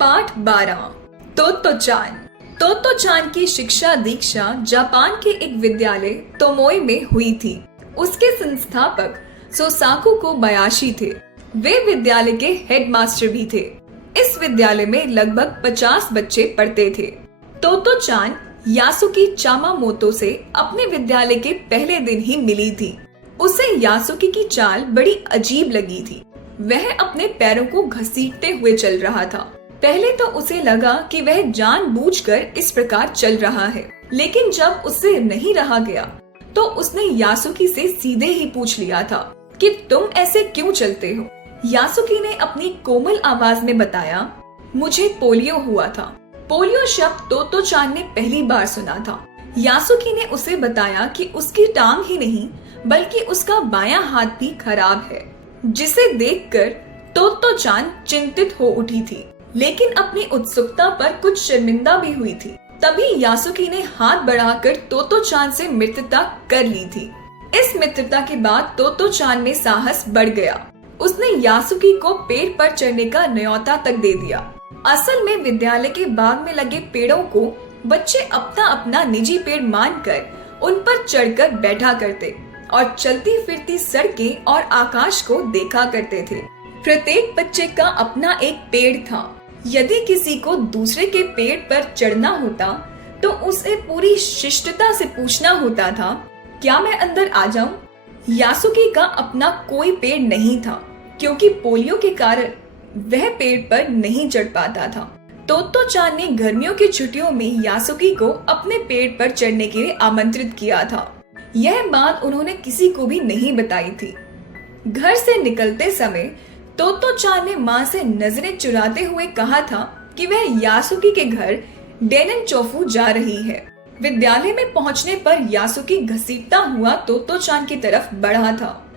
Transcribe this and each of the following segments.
पाठ 12 तोत्तो-चान। तोत्तो-चान की शिक्षा दीक्षा जापान के एक विद्यालय तोमोई में हुई थी। उसके संस्थापक सोसाकु कोबायाशी थे। वे विद्यालय के हेडमास्टर भी थे। इस विद्यालय में लगभग 50 बच्चे पढ़ते थे। तोत्तो-चान यासुकी चामामोतो से अपने विद्यालय के पहले दिन ही मिली थी। उसे यासुकी की चाल बड़ी अजीब लगी थी। वह अपने पैरों को घसीटते हुए चल रहा था। पहले तो उसे लगा कि वह जानबूझकर इस प्रकार चल रहा है, लेकिन जब उससे नहीं रहा गया तो उसने यासुकी से सीधे ही पूछ लिया था कि तुम ऐसे क्यों चलते हो। यासुकी ने अपनी कोमल आवाज में बताया, मुझे पोलियो हुआ था। पोलियो शब्द तोत्तो-चान ने पहली बार सुना था। यासुकी ने उसे बताया कि उसकी टांग ही नहीं बल्कि उसका बायां हाथ भी खराब है, जिसे देखकर तोत्तो-चान चिंतित हो उठी थी, लेकिन अपनी उत्सुकता पर कुछ शर्मिंदा भी हुई थी। तभी यासुकी ने हाथ बढ़ाकर तोत्तो-चान से मित्रता कर ली थी। इस मित्रता के बाद तोत्तो-चान में साहस बढ़ गया। उसने यासुकी को पेड़ पर चढ़ने का न्योता तक दे दिया। असल में विद्यालय के बाग में लगे पेड़ों को बच्चे अपना अपना निजी पेड़ मानकर उन पर चढ़कर बैठा करते और चलती फिरती सड़कें और आकाश को देखा करते थे। प्रत्येक बच्चे का अपना एक पेड़ था। यदि किसी को दूसरे के पेड़ पर चढ़ना होता तो उसे पूरी शिष्टता से पूछना होता था, क्या मैं अंदर आ जाऊं? यासुकी का अपना कोई पेड़ नहीं था, क्योंकि पोलियो के कारण वह पेड़ पर नहीं चढ़ पाता था। तोत्तो-चान ने गर्मियों की छुट्टियों में यासुकी को अपने पेड़ पर चढ़ने के लिए आमंत्रित किया था। यह बात उन्होंने किसी को भी नहीं बताई थी। घर से निकलते समय तोत्तो-चान ने माँ से नजरें चुराते हुए कहा था कि वह यासुकी के घर डेनन-चोफू जा रही है। विद्यालय में पहुंचने पर यासुकी घसीटता हुआ तोत्तो-चान की तरफ बढ़ा था।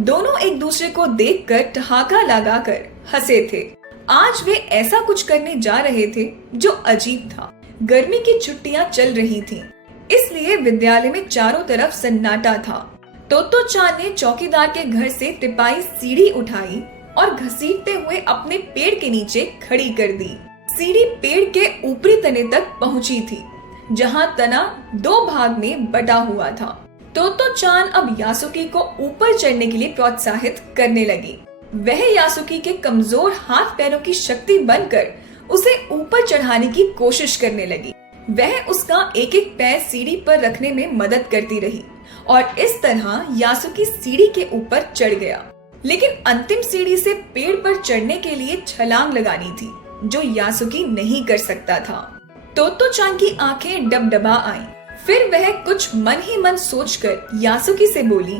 दोनों एक दूसरे को देखकर ठहाका लगाकर हंसे थे। आज वे ऐसा कुछ करने जा रहे थे जो अजीब था। गर्मी की छुट्टियां चल रही थीं, इसलिए विद्यालय में चारों तरफ सन्नाटा था। तोत्तो-चान ने चौकीदार के घर से तिपाई सीढ़ी उठाई और घसीटते हुए अपने पेड़ के नीचे खड़ी कर दी। सीढ़ी पेड़ के ऊपरी तने तक पहुंची थी, जहां तना 2 भाग में बटा हुआ था। तोत्तो-चान अब यासुकी को ऊपर चढ़ने के लिए प्रोत्साहित करने लगी। वह यासुकी के कमजोर हाथ पैरों की शक्ति बनकर उसे ऊपर चढ़ाने की कोशिश करने लगी। वह उसका एक एक पैर सीढ़ी पर रखने में मदद करती रही और इस तरह यासुकी सीढ़ी के ऊपर चढ़ गया। लेकिन अंतिम सीढ़ी से पेड़ पर चढ़ने के लिए छलांग लगानी थी, जो यासुकी नहीं कर सकता था। तोत्तो-चान की आंखें डबडबा आईं। फिर वह कुछ मन ही मन सोचकर यासुकी से बोली,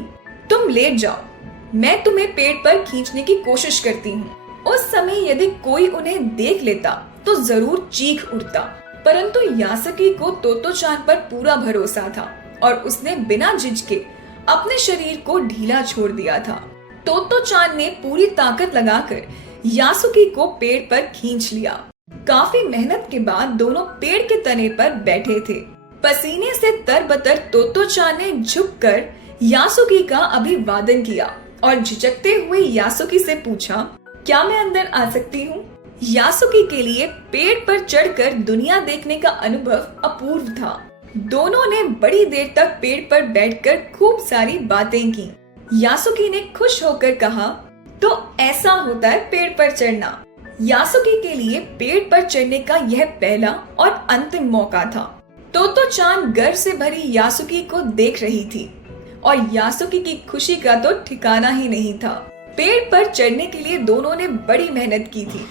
तुम लेट जाओ, मैं तुम्हें पेड़ पर खींचने की कोशिश करती हूँ। उस समय यदि कोई उन्हें देख लेता तो जरूर चीख उठता, परंतु यासुकी को तोत्तो-चान पर पूरा भरोसा था और उसने बिना झिझके अपने शरीर को ढीला छोड़ दिया था। तोत्तो-चान ने पूरी ताकत लगाकर यासुकी को पेड़ पर खींच लिया। काफी मेहनत के बाद दोनों पेड़ के तने पर बैठे थे। पसीने से तरबतर तोत्तो-चान ने झुककर यासुकी का अभिवादन किया और झिझकते हुए यासुकी से पूछा, क्या मैं अंदर आ सकती हूँ? यासुकी के लिए पेड़ पर चढ़कर दुनिया देखने का अनुभव अपूर्व था। दोनों ने बड़ी देर तक पेड़ पर बैठकर खूब सारी बातें की। यासुकी ने खुश होकर कहा, तो ऐसा होता है पेड़ पर चढ़ना। यासुकी के लिए पेड़ पर चढ़ने का यह पहला और अंतिम मौका था। तोत्तो-चान गर्व से भरी यासुकी को देख रही थी और यासुकी की खुशी का तो ठिकाना ही नहीं था। पेड़ पर चढ़ने के लिए दोनों ने बड़ी मेहनत की थी।